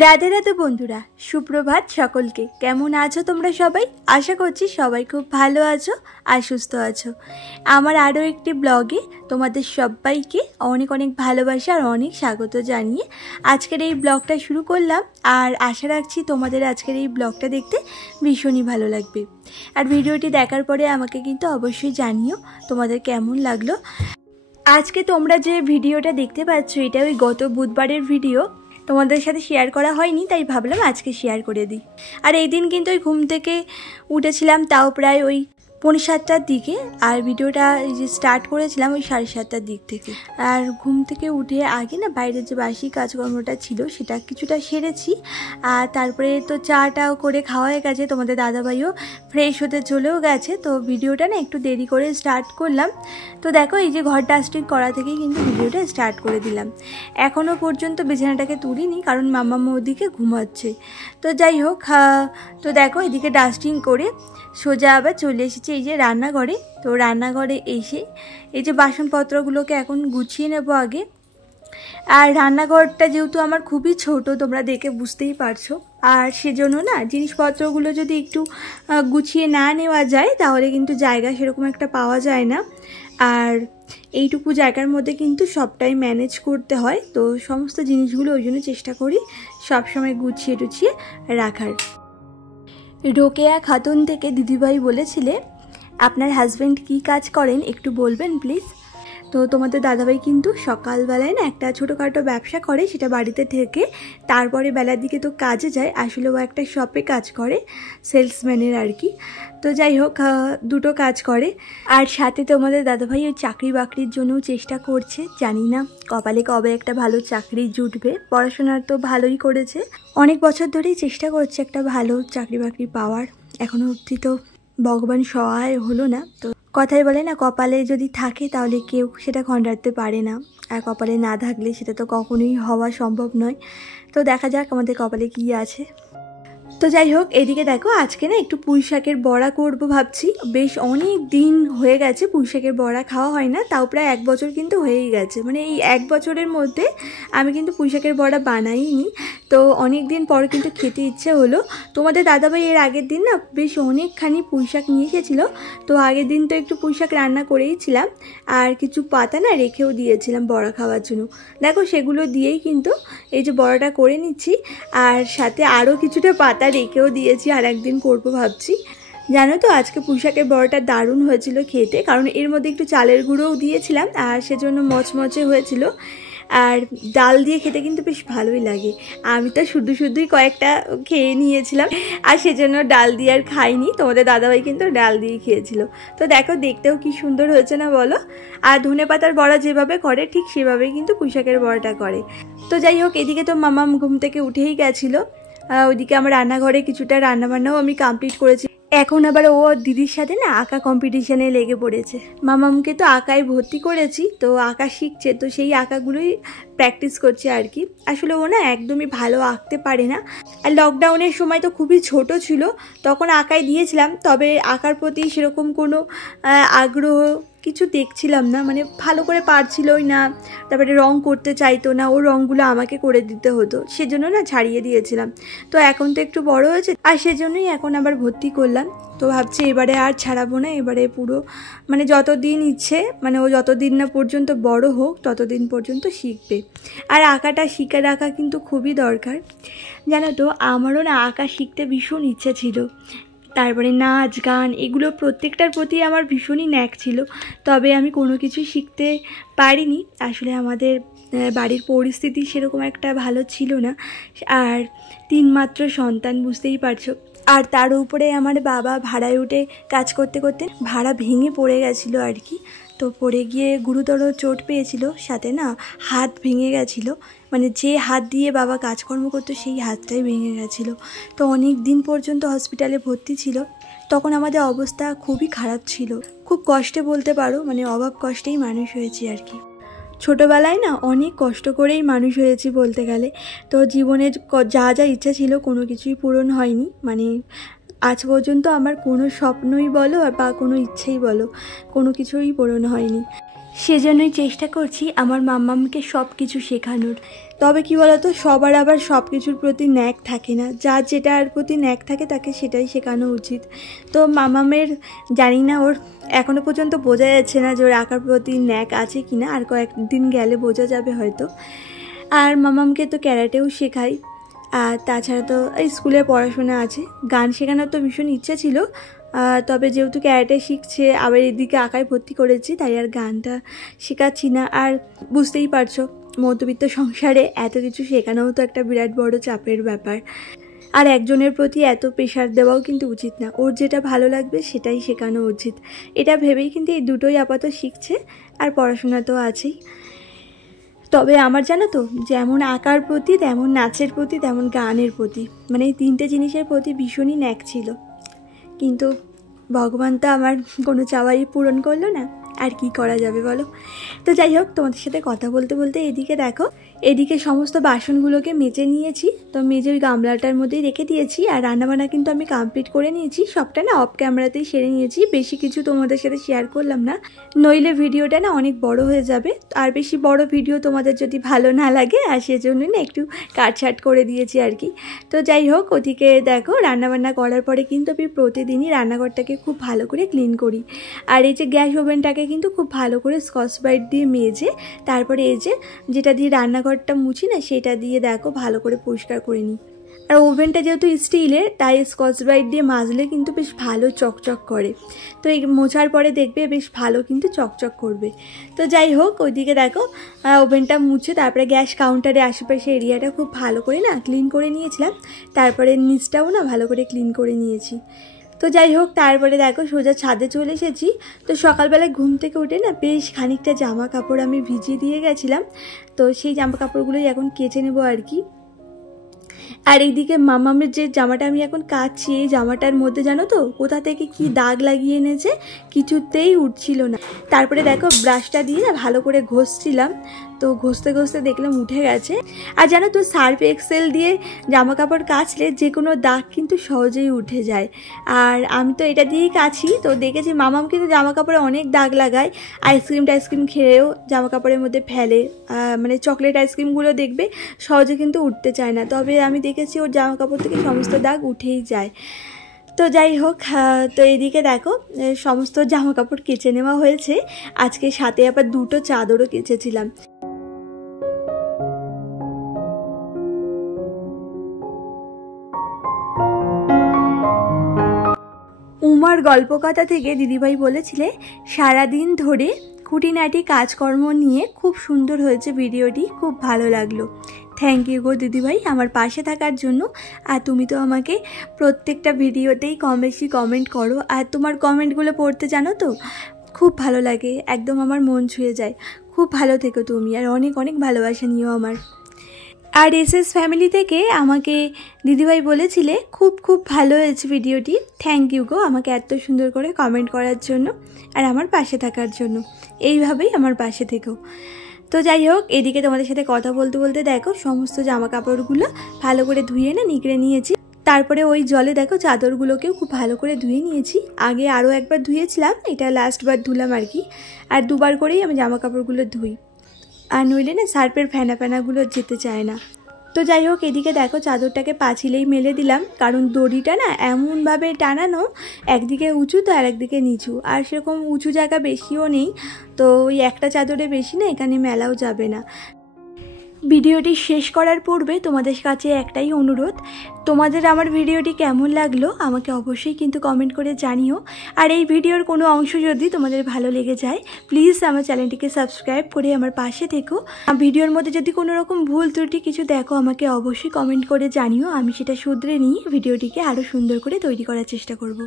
রাধে রাধে বন্ধুরা, সুপ্রভাত সকলকে। কেমন আছো তোমরা সবাই? আশা করছি সবাই খুব ভালো আছো আর সুস্থ আছো। আমার আরও একটি ব্লগে তোমাদের সবাইকে অনেক অনেক ভালোবাসা আর অনেক স্বাগত জানিয়ে আজকের এই ব্লগটা শুরু করলাম। আর আশা রাখছি তোমাদের আজকের এই ব্লগটা দেখতে ভীষণই ভালো লাগবে। আর ভিডিওটি দেখার পরে আমাকে কিন্তু অবশ্যই জানিও তোমাদের কেমন লাগলো। আজকে তোমরা যে ভিডিওটা দেখতে পাচ্ছ এটা ওই গত বুধবারের ভিডিও, তোমাদের সাথে শেয়ার করা হয়নি, তাই ভাবলাম আজকে শেয়ার করে দিই। আর এই দিন কিন্তু ওই ঘুম থেকে উঠেছিলাম তাও প্রায় ওই 7:45টার দিকে, আর ভিডিওটা যে স্টার্ট করেছিলাম ওই 7:30টার দিক থেকে। আর ঘুম থেকে উঠে আগে না বাইরের যে বাসি কাজকর্মটা ছিল সেটা কিছুটা সেরেছি। আর তারপরে তো চাটাও করে খাওয়া হয়ে গেছে, তোমাদের দাদাভাইও ফ্রেশ হতে চলেও গেছে। তো ভিডিওটা না একটু দেরি করে স্টার্ট করলাম। তো দেখো এই যে ঘর ডাস্টিং করা থেকেই কিন্তু ভিডিওটা স্টার্ট করে দিলাম। এখনও পর্যন্ত বিছানাটাকে তুলিনি কারণ মাম্মা ওদিকে ঘুমাচ্ছে। তো যাই হোক, তো দেখো এদিকে ডাস্টিং করে সোজা আবার চলে এসেছি এই যে রান্নাঘরে। তো রান্নাঘরে এসে এই যে বাসনপত্রগুলোকে এখন গুছিয়ে নেব আগে। আর রান্নাঘরটা যেহেতু আমার খুবই ছোট, তোমরা দেখে বুঝতেই পারছো, আর সেজন্য না জিনিসপত্রগুলো যদি একটু গুছিয়ে না নেওয়া যায় তাহলে কিন্তু জায়গা সেরকম একটা পাওয়া যায় না। আর এইটুকু জায়গার মধ্যে কিন্তু সবটাই ম্যানেজ করতে হয়। তো সমস্ত জিনিসগুলো ওই জন্য চেষ্টা করি সবসময় গুছিয়ে টুছিয়ে রাখার। রোকেয়া খাতুন থেকে দিদিভাই বলেছিলে আপনার হাজব্যান্ড কি কাজ করেন একটু বলবেন প্লিজ। তো তোমাদের দাদাভাই কিন্তু সকালবেলায় না একটা ছোটোখাটো ব্যবসা করে, সেটা বাড়িতে থেকে তারপরে বেলার দিকে তো কাজে যায়। আসলে ও একটা শপে কাজ করে, সেলসম্যানের আর কি। তো যাই হোক, দুটো কাজ করে। আর সাথে তোমাদের দাদাভাই ওই চাকরি বাকরির জন্যও চেষ্টা করছে। জানি না কপালে কবে একটা ভালো চাকরি জুটবে। পড়াশোনা তো ভালোই করেছে, অনেক বছর ধরেই চেষ্টা করছে একটা ভালো চাকরি বাকরি পাওয়ার। এখনও অবধি তো ভগবান সহায় হলো না। তো কথাই বলে না, কপালে যদি থাকে তাহলে কেউ সেটা খণ্ডাতে পারে না, আর কপালে না থাকলে সেটা তো কখনোই হওয়া সম্ভব নয়। তো দেখা যাক আমাদের কপালে কী আছে। তো যাই হোক, এদিকে দেখো আজকে না একটু পুঁই শাকের বড়া করবো ভাবছি। বেশ অনেক দিন হয়ে গেছে পুঁই শাকের বড়া খাওয়া হয় না, তাও প্রায় 1 বছর কিন্তু হয়েই গেছে। মানে এই 1 বছরের মধ্যে আমি কিন্তু পুঁই শাকের বড়া বানাইনি। তো অনেক দিন পর কিন্তু খেতে ইচ্ছে হলো। তোমাদের দাদাভাই এর আগের দিন না বেশ অনেকখানি পুঁই শাক নিয়ে এসেছিলো। তো আগের দিন তো একটু পুঁই শাক রান্না করেইছিলাম, আর কিছু পাতা না রেখেও দিয়েছিলাম বড়া খাওয়ার জন্য। দেখো সেগুলো দিয়েই কিন্তু এই যে বড়াটা করে নিচ্ছি, আর সাথে আরও কিছুটা পাতা রেখেও দিয়েছি, আর একদিন করবো ভাবছি। জানো তো আজকে পুঁই শাকের বড়াটা দারুণ হয়েছিল খেতে, কারণ এর মধ্যে একটু চালের গুঁড়োও দিয়েছিলাম, আর সেজন্য মচমচে হয়েছিল। আর ডাল দিয়ে খেতে কিন্তু বেশ ভালোই লাগে। আমি তো শুধুই কয়েকটা খেয়ে নিয়েছিলাম, আর সেজন্য ডাল দিয়ে আর খাইনি। তোমাদের দাদাভাই কিন্তু ডাল দিয়ে খেয়েছিল। তো দেখো দেখতেও কি সুন্দর হয়েছে না বলো। আর ধনেপাতার বড়া যেভাবে করে ঠিক সেভাবেই কিন্তু পুঁই শাকের বড়াটা করে। তো যাই হোক, এদিকে তো মামাম ঘুম থেকে উঠেই গেছিলো। ওইদিকে আমার রান্নাঘরে কিছুটা রান্নাবান্নাও আমি কমপ্লিট করেছি। এখন আবার ও দিদির সাথে না আঁকা কম্পিটিশানে লেগে পড়েছে। মামামকে তো আঁকায় ভর্তি করেছি, তো আঁকা শিখছে, তো সেই আঁকাগুলোই প্র্যাকটিস করছে আর কি। আসলে ও না একদমই ভালো আঁকতে পারে না। আর লকডাউনের সময় তো খুবই ছোট ছিল, তখন আঁকায় দিয়েছিলাম, তবে আঁকার প্রতি সেরকম কোনো আগ্রহ কিছু দেখছিলাম না, মানে ভালো করে পারছিলই না। তারপরে রং করতে চাইতো না, ও রঙগুলো আমাকে করে দিতে হতো, সেজন্য না ছাড়িয়ে দিয়েছিলাম। তো এখন তো একটু বড় হয়েছে, আর সেজন্যই এখন আবার ভর্তি করলাম। তো ভাবছি এবারে আর ছাড়াবো না, এবারে পুরো মানে যতদিন ইচ্ছে, মানে ও যতদিন না পর্যন্ত বড় হোক ততদিন পর্যন্ত শিখবে। আর আঁকাটা শিখে রাখা কিন্তু খুবই দরকার। জানো তো আমারও না আঁকা শিখতে ভীষণ ইচ্ছে ছিল। তারপরে নাচ গান এগুলো প্রত্যেকটার প্রতি আমার ভীষণই ন্যাক ছিল, তবে আমি কোনো কিছুই শিখতে পারিনি। আসলে আমাদের বাড়ির পরিস্থিতি সেরকম একটা ভালো ছিল না, আর 3 মাত্র সন্তান, বুঝতেই পারছো। আর তার উপরে আমার বাবা ভাড়ায় উঠে কাজ করতে করতে ভাড়া ভেঙে পড়ে গেছিলো আর কি। তো পড়ে গিয়ে গুরুতর চোট পেয়েছিল, সাথে না হাত ভেঙে গেছিলো। মানে যে হাত দিয়ে বাবা কাজকর্ম করতো সেই হাতটাই ভেঙে গেছিলো। তো অনেক দিন পর্যন্ত হসপিটালে ভর্তি ছিল। তখন আমাদের অবস্থা খুবই খারাপ ছিল, খুব কষ্টে বলতে পারো, মানে অভাব কষ্টেই মানুষ হয়েছি আর কি। ছোটোবেলায় না অনেক কষ্ট করেই মানুষ হয়েছি বলতে গেলে। তো জীবনের যা যা ইচ্ছা ছিল কোনো কিছুই পূরণ হয়নি। মানে আজ পর্যন্ত আমার কোনো স্বপ্নই বলো বা কোনো ইচ্ছেই বলো, কোনো কিছুই পূরণ হয়নি। সেজন্যই চেষ্টা করছি আমার মাম্মামকে সব কিছু শেখানোর। তবে কি বলতো, সবার আবার সব কিছুর প্রতি ন্যাক থাকে না, যার যেটার প্রতি ন্যাক থাকে তাকে সেটাই শেখানো উচিত। তো মাম্মামের জানি না, ওর এখনও পর্যন্ত বোঝা যাচ্ছে না যে ওর আঁকার প্রতি ন্যাক আছে কি না, আর কয়েকদিন গেলে বোঝা যাবে হয়তো। আর মাম্মামকে তো ক্যারাটেও শেখাই, আর তাছাড়া তো এই স্কুলে পড়াশোনা আছে। গান শেখানোর তো ভীষণ ইচ্ছা ছিল, তবে যেহেতু ক্যারাটে শিখছে আবার এদিকে আঁকায় ভর্তি করেছি, তাই আর গানটা শেখাচ্ছি না। আর বুঝতেই পারছো, মধ্যবিত্ত সংসারে এত কিছু শেখানোও তো একটা বিরাট বড় চাপের ব্যাপার। আর একজনের প্রতি এত প্রেশার দেওয়াও কিন্তু উচিত না, ওর যেটা ভালো লাগবে সেটাই শেখানো উচিত। এটা ভেবেই কিন্তু এই দুটোই আপাতত শিখছে, আর পড়াশোনা তো আছেই। তবে আমার জানো তো, যেমন আঁকার প্রতি তেমন নাচের প্রতি তেমন গানের প্রতি, মানে এই তিনটে জিনিসের প্রতি ভীষণই ন্যাক ছিল। কিন্তু ভগবান তো আমার কোনো চাওয়াই পূরণ করলো না, আর কি করা যাবে বলো। তো যাই হোক, তোমাদের সাথে কথা বলতে বলতে এদিকে দেখো, এদিকে সমস্ত বাসনগুলোকে মেজে নিয়েছি। তো মেজে ওই গামলাটার মধ্যেই রেখে দিয়েছি। আর রান্নাবান্না কিন্তু আমি কমপ্লিট করে নিয়েছি, সবটা না অফ ক্যামেরাতেই সেরে নিয়েছি। বেশি কিছু তোমাদের সাথে শেয়ার করলাম না, নইলে ভিডিওটা না অনেক বড় হয়ে যাবে। আর বেশি বড় ভিডিও তোমাদের যদি ভালো না লাগে, আর সেজন্যই না একটু কাটছাট করে দিয়েছি আর কি। তো যাই হোক, ওদিকে দেখো রান্নাবান্না করার পরে কিন্তু আমি প্রতিদিনই রান্নাঘরটাকে খুব ভালো করে ক্লিন করি। আর এই যে গ্যাস ওভেনটাকে কিন্তু খুব ভালো করে স্কচ ব্রাইট দিয়ে মেজে, তারপরে এই যে যেটা দিয়ে রান্নাঘরটা মুছি না, সেটা দিয়ে দেখো ভালো করে পরিষ্কার করে নিই। আর ওভেনটা যেহেতু স্টিলের, তাই স্কচ ব্রাইট দিয়ে মাজলে কিন্তু বেশ ভালো চকচক করে। তো এই মোছার পরে দেখবে বেশ ভালো কিন্তু চকচক করবে। তো যাই হোক, ওইদিকে দেখো ওভেনটা মুছে তারপরে গ্যাস কাউন্টারে আশেপাশে এরিয়াটা খুব ভালো করে না ক্লিন করে নিয়েছিলাম। তারপরে নিচটাও না ভালো করে ক্লিন করে নিয়েছি। তো যাই হোক, তারপরে দেখো সোজা ছাদে চলে এসেছি। তো সকালবেলায় ঘুম থেকে উঠে না বেশ খানিকটা জামা কাপড় আমি ভিজিয়ে দিয়ে গেছিলাম, তো সেই জামা কাপড়গুলোই এখন কেচে নেবো আর কি। আর এইদিকে মামামের যে জামাটা আমি এখন কাচ্ছি, এই জামাটার মধ্যে জানো তো কোথা থেকে কি দাগ লাগিয়ে এনেছে, কিছুতেই উঠছিল না। তারপরে দেখো ব্রাশটা দিয়ে না ভালো করে ঘষছিলাম, তো ঘষতে ঘষতে দেখলাম উঠে গেছে। আর জানো তো, সার্ফ এক্সেল দিয়ে জামা কাপড় কাচলে যে কোনো দাগ কিন্তু সহজেই উঠে যায়। আর আমি তো এটা দিয়েই কাছি, তো দেখেছি মামাম কিন্তু জামা কাপড়ে অনেক দাগ লাগায়। আইসক্রিম খেয়েও জামা কাপড়ের মধ্যে ফেলে, মানে চকলেট আইসক্রিমগুলো দেখবে সহজে কিন্তু উঠতে চায় না, তবে আমি দেখেছি ওর জামা কাপড় থেকে সমস্ত দাগ উঠেই যায়। তো যাই হোক, তো এদিকে দেখো সমস্ত জামা কাপড় কেচে নেওয়া হয়েছে। আজকে সাথে আবার দুটো চাদরও কেচেছিলাম। উমার গল্পকথা থেকে দিদিভাই বলেছিলে সারাদিন ধরে খুঁটিনাটি কাজকর্ম নিয়ে খুব সুন্দর হয়েছে ভিডিওটি, খুব ভালো লাগলো। থ্যাংক ইউ গো দিদিভাই আমার পাশে থাকার জন্য। আর তুমি তো আমাকে প্রত্যেকটা ভিডিওতেই কম বেশি কমেন্ট করো, আর তোমার কমেন্টগুলো পড়তে জানো তো খুব ভালো লাগে, একদম আমার মন ছুঁয়ে যায়। খুব ভালো থেকো তুমি, আর অনেক অনেক ভালোবাসা নিও আমার। আর এসএস ফ্যামিলি থেকে আমাকে দিদিভাই বলেছিলে খুব খুব ভালো হয়েছে ভিডিওটি। থ্যাংক ইউ গো আমাকে এত সুন্দর করে কমেন্ট করার জন্য আর আমার পাশে থাকার জন্য। এইভাবেই আমার পাশে থেকো। তো যাই হোক, এদিকে তোমাদের সাথে কথা বলতে বলতে দেখো সমস্ত জামা কাপড়গুলো ভালো করে ধুয়ে না নিগড়ে নিয়েছি। তারপরে ওই জলে দেখো চাদরগুলোকেও খুব ভালো করে ধুয়ে নিয়েছি। আগে আরও একবার ধুয়েছিলাম, এটা লাস্টবার ধুলাম আর কি। আর দুবার করেই আমি জামা কাপড়গুলো ধুই, আর নইলে না সার্ফের ফেনাগুলো যেতে চায় না। তো যাই হোক, এদিকে দেখো চাদরটাকে পাঁচিলেই মেলে দিলাম, কারণ দড়িটা না এমনভাবে টানানো, একদিকে উঁচু তো আর একদিকে নিচু, আর সেরকম উঁচু জায়গা বেশিও নেই, তো ওই একটা চাদরে বেশি না এখানে মেলাও যাবে না। ভিডিওটি শেষ করার পূর্বে তোমাদের কাছে একটাই অনুরোধ, তোমাদের আমার ভিডিওটি কেমন লাগলো আমাকে অবশ্যই কিন্তু কমেন্ট করে জানিও। আর এই ভিডিওর কোনো অংশ যদি তোমাদের ভালো লেগে যায়, প্লিজ আমার চ্যানেলটিকে সাবস্ক্রাইব করে আমার পাশে থেকো। ভিডিওর মধ্যে যদি কোনো রকম ভুল ত্রুটি কিছু দেখো আমাকে অবশ্যই কমেন্ট করে জানিও, আমি সেটা শুধরে নিয়ে ভিডিওটিকে আরও সুন্দর করে তৈরি করার চেষ্টা করব।